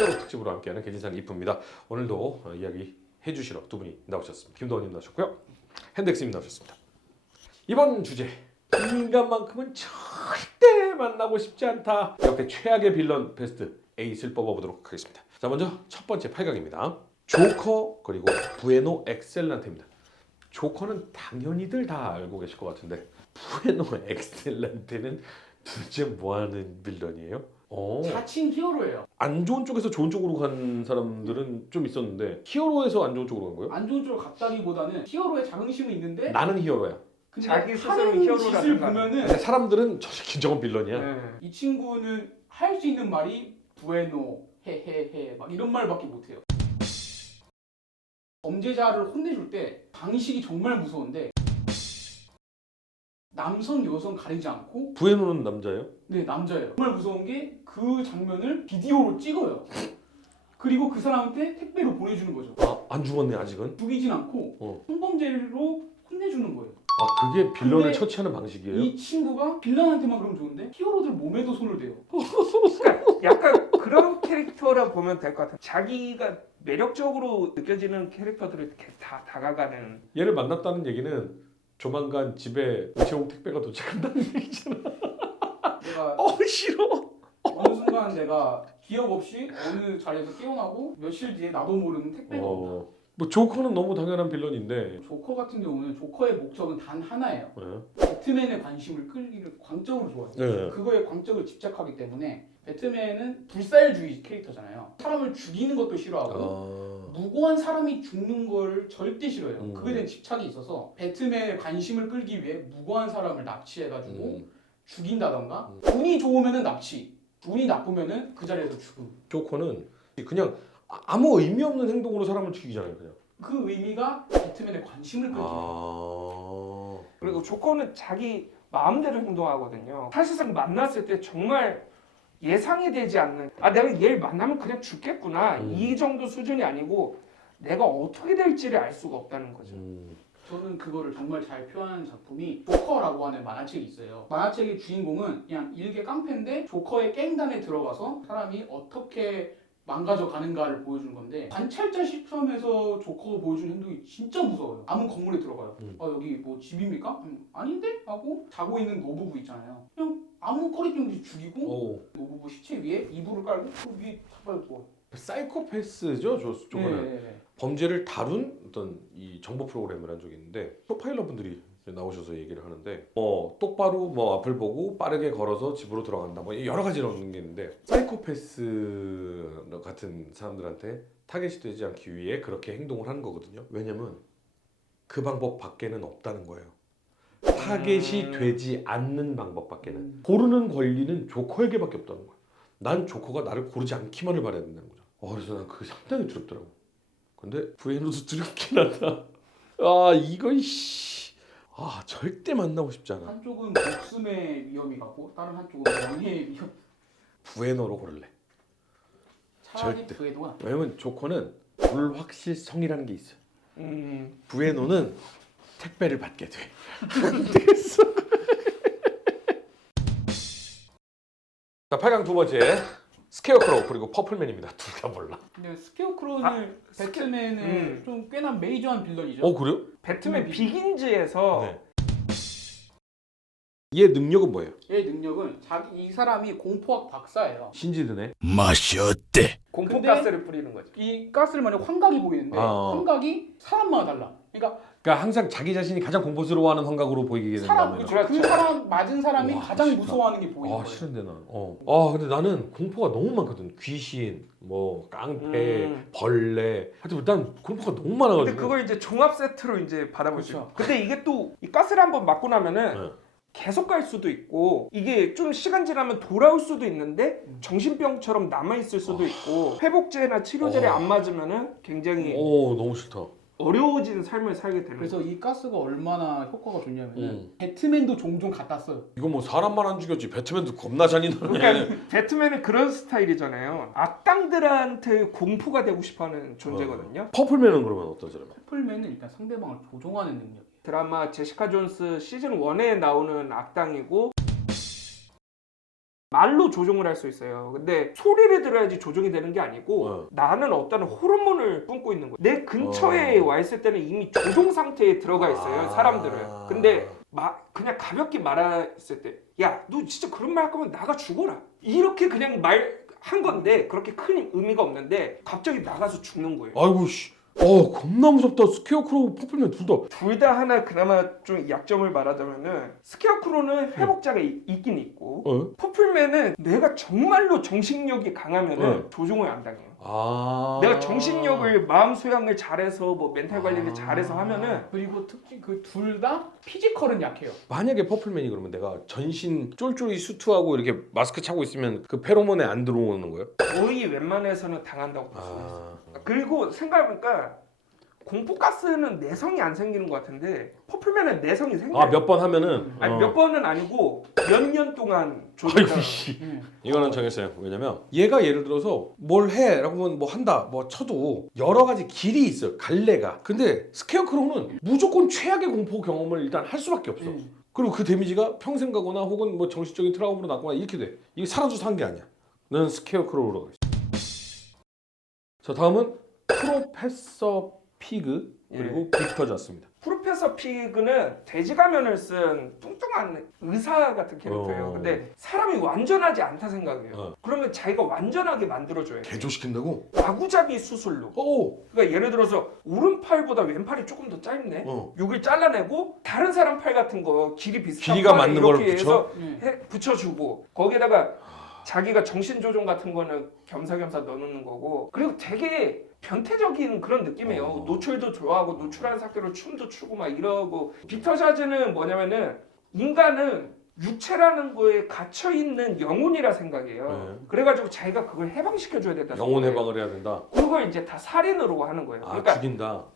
스퀘어 특집으로 함께하는 개진상 이프입니다. 오늘도 이야기 해주시러 두 분이 나오셨습니다. 김도원님 나오셨고요. 핸덱스님 나오셨습니다. 이번 주제 인간만큼은 절대 만나고 싶지 않다. 역대 최악의 빌런 베스트 8을 뽑아보도록 하겠습니다. 자, 먼저 첫 번째 8강입니다. 조커 그리고 부에노 엑셀란테입니다. 조커는 당연히들 다 알고 계실 것 같은데 부에노 엑셀란테는 도대체 뭐하는 빌런이에요? 자칭 히어로예요. 안 좋은 쪽에서 좋은 쪽으로 간 사람들은 좀 있었는데 히어로에서 안 좋은 쪽으로 간 거예요? 안 좋은 쪽으로 갔다기보다는 히어로의 자긍심은 있는데 나는 히어로야. 근데 자기 스스로 하는 히어로라 짓을 생각하는. 보면은 근데 사람들은 저 새끼 저건 빌런이야. 네. 이 친구는 할 수 있는 말이 부에노 헤헤헤 막 이런 말밖에 못해요. 범죄자를 혼내줄 때 방식이 정말 무서운데 남성 여성 가리지 않고 부에노는 남자예요? 네 남자예요. 정말 무서운 게 그 장면을 비디오로 찍어요. 그리고 그 사람한테 택배로 보내주는 거죠. 안 죽었네 아직은. 죽이진 않고 성범죄로 혼내주는 거예요. 아 그게 빌런을 근데 처치하는 방식이에요? 이 친구가 빌런한테만 그러면 좋은데 히어로들 몸에도 손을 대요. 그러니까 약간 그런 캐릭터라 보면 될 것 같아요. 자기가 매력적으로 느껴지는 캐릭터들을 이렇게 다 다가가는. 얘를 만났다는 얘기는 조만간 집에 우체국 택배가 도착한다는 얘기잖아. 내가 싫어. 어느 순간 내가 기억 없이 어느 자리에서 깨어나고 며칠 뒤에 나도 모르는 택배가 온다. 뭐 조커는 너무 당연한 빌런인데. 조커 같은 경우는 조커의 목적은 단 하나예요. 네. 배트맨의 관심을 끌기를 광적으로 좋아해요. 네. 그거에 광적을 집착하기 때문에 배트맨은 불살주의 캐릭터잖아요. 사람을 죽이는 것도 싫어하고 무고한 사람이 죽는 걸 절대 싫어해요. 그거에 대한 집착이 있어서 배트맨의 관심을 끌기 위해 무고한 사람을 납치해가지고 죽인다던가 운이 좋으면은 납치, 운이 나쁘면은 그 자리에서 죽음. 조커는 그냥 아무 의미 없는 행동으로 사람을 죽이잖아요, 그냥. 그 의미가 배트맨의 관심을 끌기 위해. 그리고 조커는 자기 마음대로 행동하거든요. 사실상 만났을 때 정말 예상이 되지 않는, 내가 얘를 만나면 그냥 죽겠구나 이 정도 수준이 아니고 내가 어떻게 될지를 알 수가 없다는 거죠. 저는 그거를 정말 잘 표현하는 작품이 조커라고 하는 만화책이 있어요. 만화책의 주인공은 그냥 일개 깡패인데 조커의 깽단에 들어가서 사람이 어떻게 망가져 가는가를 보여주는 건데 관찰자 시점에서 조커가 보여주는 행동이 진짜 무서워요. 아무 건물에 들어가요. 여기 뭐 집입니까? 아닌데? 하고 자고 있는 노부부 있잖아요. 그냥 아무 거리낌 없이 죽이고 노부부 시체 위에 이불을 깔고 그 위에 자빠져 누워. 사이코패스죠, 조커는. 네. 범죄를 다룬 어떤 이 정보 프로그램을 한 적이 있는데 프로파일러 분들이 나오셔서 얘기를 하는데 똑바로 뭐 앞을 보고 빠르게 걸어서 집으로 들어간다 뭐 여러 가지 넣는 게 있는데 사이코패스 같은 사람들한테 타겟이 되지 않기 위해 그렇게 행동을 하는 거거든요. 왜냐면 그 방법 밖에는 없다는 거예요. 타겟이 되지 않는 방법밖에는 고르는 권리는 조커에게밖에 없다는 거예요. 난 조커가 나를 고르지 않기만을 바라야 된다는 거죠. 그래서 난 그게 상당히 두렵더라고. 근데 부에노도 두렵긴 하다. 이건 절대 만나고 싶지 않아. 한쪽은 목숨의 위험이 가고 다른 한쪽은 명예의 위험. 부에노로 고를래. 차라리 절대. 부에노가 왜냐면 조커는 불확실성이라는 게 있어요. 부에노는 택배를 받게 돼. 안 되겠어. 자, 8강 두 번째 스퀘어크로우 그리고 퍼플맨입니다. 둘 다 몰라. 근데 스퀘어크로우는 배트맨의 좀 꽤나 메이저한 빌런이죠. 그래요? 배트맨 비긴즈에서 네. 얘 능력은 뭐예요? 얘 능력은 이 사람이 공포학 박사예요. 신지드네. 공포가스를 뿌리는 거죠. 이 가스를 만약 환각이 보이는데 환각이 사람마다 달라. 그러니까 항상 자기 자신이 가장 공포스러워하는 환각으로 보이게 된다면. 그 사람 맞은 사람이 가장 싫다. 무서워하는 게 보이는 거예요. 싫은데 난. 근데 나는 공포가 너무 많거든. 귀신, 뭐 깡패, 벌레. 하여튼 난 공포가 너무 많아가지고. 근데 그걸 이제 종합 세트로 이제 받아볼 수 그렇죠. 있어요. 근데 이게 또 이 가스를 한번 맞고 나면은 계속 갈 수도 있고 이게 좀 시간 지나면 돌아올 수도 있는데 정신병처럼 남아있을 수도 있고 회복제나 치료제를 안 맞으면은 굉장히 너무 싫다. 어려워진 삶을 살게 되는 그래서 거예요. 이 가스가 얼마나 효과가 좋냐면 배트맨도 종종 갖다 써요. 이거 뭐 사람만 안 죽였지 배트맨도 겁나 잔인하네. 그러니까 배트맨은 그런 스타일이잖아요. 악당들한테 공포가 되고 싶어하는 존재거든요. 퍼플맨은 그러면 어떤 사람이야? 퍼플맨은 일단 상대방을 조종하는 능력이에요. 드라마 제시카 존스 시즌 1에 나오는 악당이고 말로 조종을 할 수 있어요. 근데 소리를 들어야지 조종이 되는 게 아니고 나는 어떤 호르몬을 뿜고 있는 거예요. 내 근처에 와 있을 때는 이미 조종 상태에 들어가 있어요. 사람들은. 근데 그냥 가볍게 말했을 때 야, 너 진짜 그런 말 할 거면 나가 죽어라. 이렇게 그냥 말한 건데 그렇게 큰 의미가 없는데 갑자기 나가서 죽는 거예요. 아이고 씨. 겁나 무섭다. 스퀘어크로우 퍼플맨 둘 다. 둘 다 하나 그나마 좀 약점을 말하자면은 스퀘어크로우는 회복자가 있긴 있고 퍼플맨은 내가 정말로 정신력이 강하면은 조종을 안 당해요. 내가 정신력을 마음 수양을 잘해서 뭐 멘탈 관리를 잘해서 하면은 그리고 특히 그 둘 다 피지컬은 약해요. 만약에 퍼플맨이 그러면 내가 전신 쫄쫄이 수트하고 이렇게 마스크 차고 있으면 그 페로몬에 안 들어오는 거예요? 거의 웬만해서는 당한다고 볼 수 있어요. 그리고 생각해보니까 공포가스는 내성이 안 생기는 것 같은데 퍼플맨은 내성이 생겨요. 몇 번 하면은 아니 몇 번은 아니고 몇 년 동안 조종을 아이고 씨. 이거는 정했어요. 왜냐면 얘가 예를 들어서 뭘 해 라고 하면 뭐 한다 뭐 쳐도 여러 가지 길이 있어요. 갈래가. 근데 스퀘어크로우는 무조건 최악의 공포 경험을 일단 할 수밖에 없어. 그리고 그 데미지가 평생 가거나 혹은 뭐 정신적인 트라우마로 났거나 이렇게 돼. 이게 살아줘서 한 게 아니야. 는 스퀘어크로우로 가겠습니다. 자, 다음은 프로페서 피그 그리고 빅터 자스입니다. 프로페서 피그는 돼지 가면을 쓴 뚱뚱한 의사 같은 캐릭터예요. 근데 사람이 완전하지 않다 생각해요. 그러면 자기가 완전하게 만들어줘야 돼요. 개조시킨다고? 마구잡이 수술로. 그러니까 예를 들어서 오른팔보다 왼팔이 조금 더 짧네. 여길 잘라내고 다른 사람 팔 같은 거 길이 비슷한 길이가 팔에 맞는 걸 이렇게 붙여? 해서 붙여주고 거기에다가 자기가 정신 조종 같은 거는 겸사겸사 넣어놓는 거고 그리고 되게 변태적인 그런 느낌이에요. 노출도 좋아하고 노출한 상태로 춤도 추고 막 이러고 빅터 자즈는 뭐냐면은 인간은 육체라는 거에 갇혀 있는 영혼이라 생각해요. 그래가지고 자기가 그걸 해방시켜줘야 된다. 영혼 해방을 해야 된다. 그걸 이제 다 살인으로 하는 거예요. 그러니까 죽인다.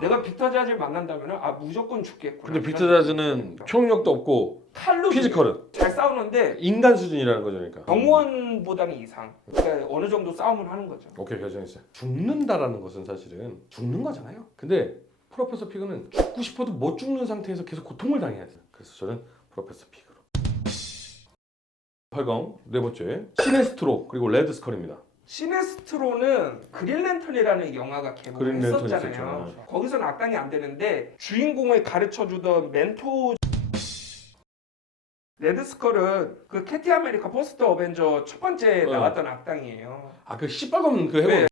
내가 빅터 자즈를 만난다면은 무조건 죽겠구나. 근데 빅터 자즈는 초능력도 없고 칼로 피지컬은 잘 싸우는데 인간 수준이라는 거죠, 그러니까. 경호원보다는 이상. 그러니까 어느 정도 싸움을 하는 거죠. 오케이, 결정했어요. 죽는다라는 것은 사실은 죽는 거잖아요. 근데 프로페서 피그는 죽고 싶어도 못 죽는 상태에서 계속 고통을 당해야 돼요. 그래서 저는 프로페서 피그로. 8강 네 번째 시네스트로 그리고 레드 스컬입니다. 시네스트로는 그린랜턴이라는 영화가 그린랜턴 개봉했었잖아요. 있었죠. 거기서는 악당이 안 되는데 주인공을 가르쳐주던 멘토 레드스컬은 그 캐티 아메리카 퍼스트 어벤져 첫 번째 나왔던 악당이에요. 그 시뻘건 그 해골. 네.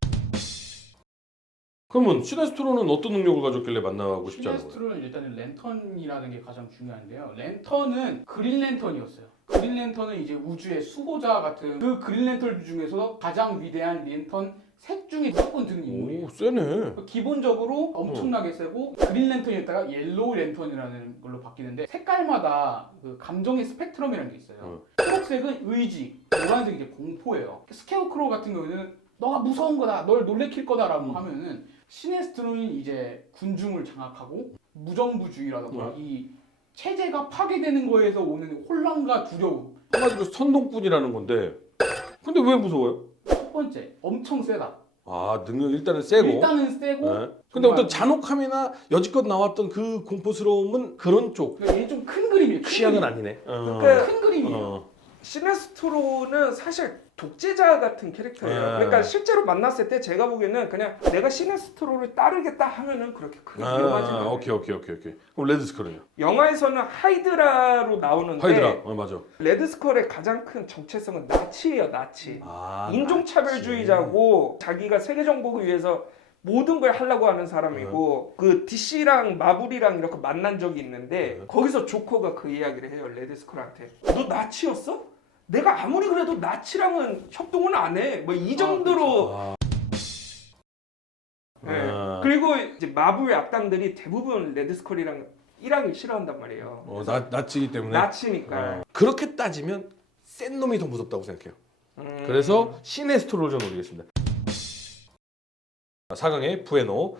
그러면 시네스트로는 어떤 능력을 가졌길래 만나고 싶지 않은 거예요? 시네스트로는 일단은 랜턴이라는 게 가장 중요한데요. 랜턴은 그린랜턴이었어요. 그린랜턴은 이제 우주의 수호자 같은 그 그린랜턴 중에서 가장 위대한 랜턴 셋 중에 무조건 드는 인물이에요. 오, 세네. 기본적으로 엄청나게 세고 그린랜턴이었다가 옐로우 랜턴이라는 걸로 바뀌는데 색깔마다 그 감정의 스펙트럼이라는 게 있어요. 초록색은 의지, 노란색이 이제 공포예요. 스케어크로우 같은 경우에는 너가 무서운 거다, 널 놀래킬 거다라고 하면은 시네스트로는 이제 군중을 장악하고 무정부주의라던가 이 체제가 파괴되는 거에서 오는 혼란과 두려움. 한마디로 선동꾼이라는 건데 근데 왜 무서워요? 첫 번째, 엄청 세다. 능력 일단은 세고. 일단은 세고. 네. 근데 어떤 잔혹함이나 여지껏 나왔던 그 공포스러움은 그런 쪽. 얘 좀 큰 그림이에요. 취향은 아니네. 큰 그림이에요. 시네스트로는 사실 독재자 같은 캐릭터예요. 그러니까 실제로 만났을 때 제가 보기에는 그냥 내가 시네스트로를 따르겠다 하면은 그렇게 크게 위험하지 않아요. 오케이. 그럼 레드스컬은요? 영화에서는 하이드라로 나오는데 하이드라. 맞아. 레드스컬의 가장 큰 정체성은 나치예요. 나치. 나치. 인종차별주의자고 자기가 세계 정복을 위해서 모든 걸 하려고 하는 사람이고 그 DC랑 마블이랑 이렇게 만난 적이 있는데 거기서 조커가 그 이야기를 해요. 레드스컬한테. 너 나치였어? 내가 아무리 그래도 나치랑은 협동은 안 해. 뭐 이 정도로. 그리고 이제 마블 악당들이 대부분 레드스컬이랑 이랑을 싫어한단 말이에요. 나치기 때문에. 나치니까. 그렇게 따지면 센 놈이 더 무섭다고 생각해요. 그래서 시네스트로를 좀 올리겠습니다. 4강에 부에노,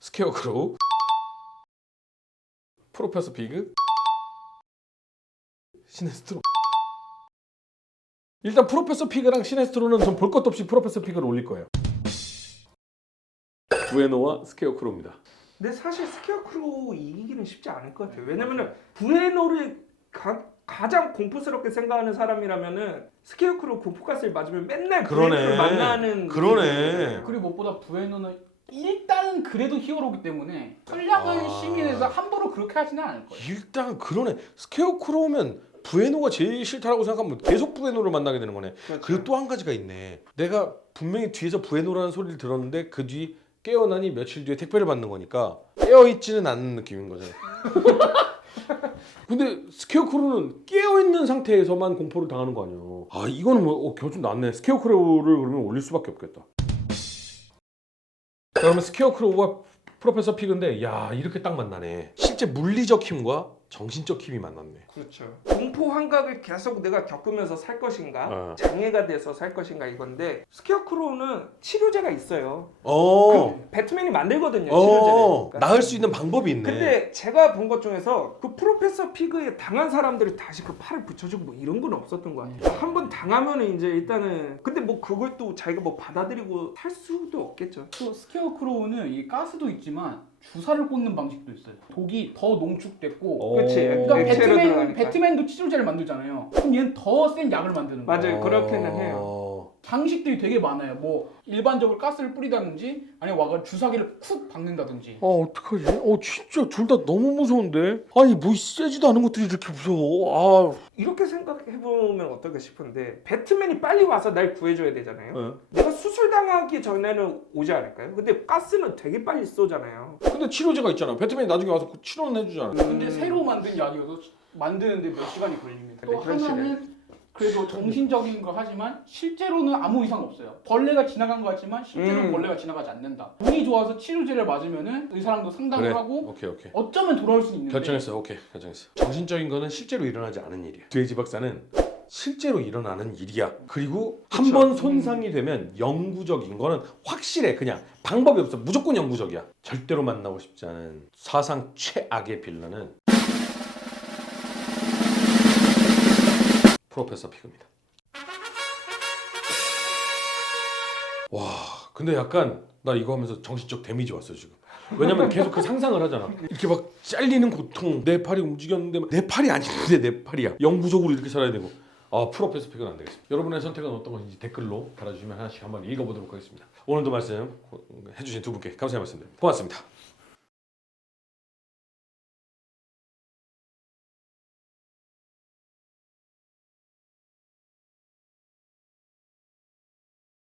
스퀘어크로우, 프로페서 피그, 시네스트로. 일단 프로페서 피그랑 시네스트로는 전 볼 것도 없이 프로페서 피그를 올릴 거예요. 부에노와 스퀘어크로우입니다. 근데 사실 스퀘어크로우 이기기는 쉽지 않을 것 같아요. 왜냐면은 부에노를 가장 공포스럽게 생각하는 사람이라면은 스케어크로우 공포가스를 맞으면 맨날 그러네. 브레이크를 만나는 그러네. 그리고 무엇보다 부에노는 일단은 그래도 히어로기 때문에 선량한 시민에서 함부로 그렇게 하지는 않을 거예요. 일단 그러네. 스케어크로우면 부에노가 제일 싫다라고 생각하면 계속 부에노를 만나게 되는 거네. 그렇죠. 그리고 또 한 가지가 있네. 내가 분명히 뒤에서 부에노라는 소리를 들었는데 그 뒤 깨어나니 며칠 뒤에 택배를 받는 거니까 깨어있지는 않는 느낌인 거잖아. 근데 스케어크로우는 깨어있는 상태에서만 공포를 당하는 거 아니야. 아 이거는 뭐 좀 낫네. 스케어크로우를 그러면 올릴 수밖에 없겠다. 그러면 스케어크로우와 프로페서 피그인데 야 이렇게 딱 만나네. 실제 물리적 힘과 정신적 힘이 만났네. 그렇죠. 공포 환각을 계속 내가 겪으면서 살 것인가, 장애가 돼서 살 것인가 이건데 스케어크로우는 치료제가 있어요. 그 배트맨이 만들거든요. 치료제를. 그러니까 나을 수 있는 방법이 있네. 근데 제가 본 것 중에서 그 프로페서 피그에 당한 사람들이 다시 그 팔을 붙여주고 뭐 이런 건 없었던 거 같아요. 한 번 당하면은 이제 일단은 근데 뭐 그걸 또 자기가 뭐 받아들이고 할 수도 없겠죠. 또 스케어크로우는 이 가스도 있지만 주사를 꽂는 방식도 있어요. 독이 더 농축됐고, 그렇지. 그러니까 액체로 들어가니까. 배트맨도 치료제를 만들잖아요. 그럼 얘는 더 센 약을 만드는 거예요. 맞아요. 그렇게는 해요. 장식들이 되게 많아요. 뭐 일반적으로 가스를 뿌리다든지 아니면 와가 주사기를 쿡 박는다든지. 어떡하지? 진짜 둘 다 너무 무서운데? 아니 뭐 세지도 않은 것들이 이렇게 무서워. 이렇게 생각해보면 어떨까 싶은데 배트맨이 빨리 와서 날 구해줘야 되잖아요. 네. 내가 수술당하기 전에는 오지 않을까요? 근데 가스는 되게 빨리 쏘잖아요. 근데 치료제가 있잖아. 배트맨이 나중에 와서 그 치료는 해주잖아. 근데 새로 만든 약이어서 만드는데 몇 시간이 걸립니다. 또 네, 그렇지. 하나는 그래도 정신적인 거 하지만 실제로는 아무 이상 없어요. 벌레가 지나간 것 같지만 실제로 벌레가 지나가지 않는다. 운이 좋아서 치료제를 맞으면은 의사랑도 상담을 하고 오케이. 어쩌면 돌아올 수 있는데 결정했어. 오케이. 결정했어. 정신적인 거는 실제로 일어나지 않은 일이야. 돼지 박사는 실제로 일어나는 일이야. 그리고 한 번 손상이 되면 영구적인 거는 확실해. 그냥 방법이 없어. 무조건 영구적이야. 절대로 만나고 싶지 않은 사상 최악의 빌런은 프로페서 피그입니다. 와, 근데 약간 나 이거 하면서 정신적 데미지 왔어 지금. 왜냐면 계속 그 상상을 하잖아. 이렇게 막 잘리는 고통, 내 팔이 움직였는데 내 팔이 아닌데 내 팔이야. 영구적으로 이렇게 살아야 되고. 프로페서 피그는 안 되겠습니다. 여러분의 선택은 어떤 것인지 댓글로 달아주시면 하나씩 한번 읽어보도록 하겠습니다. 오늘도 말씀 해주신 두 분께 감사의 말씀드립니다. 고맙습니다.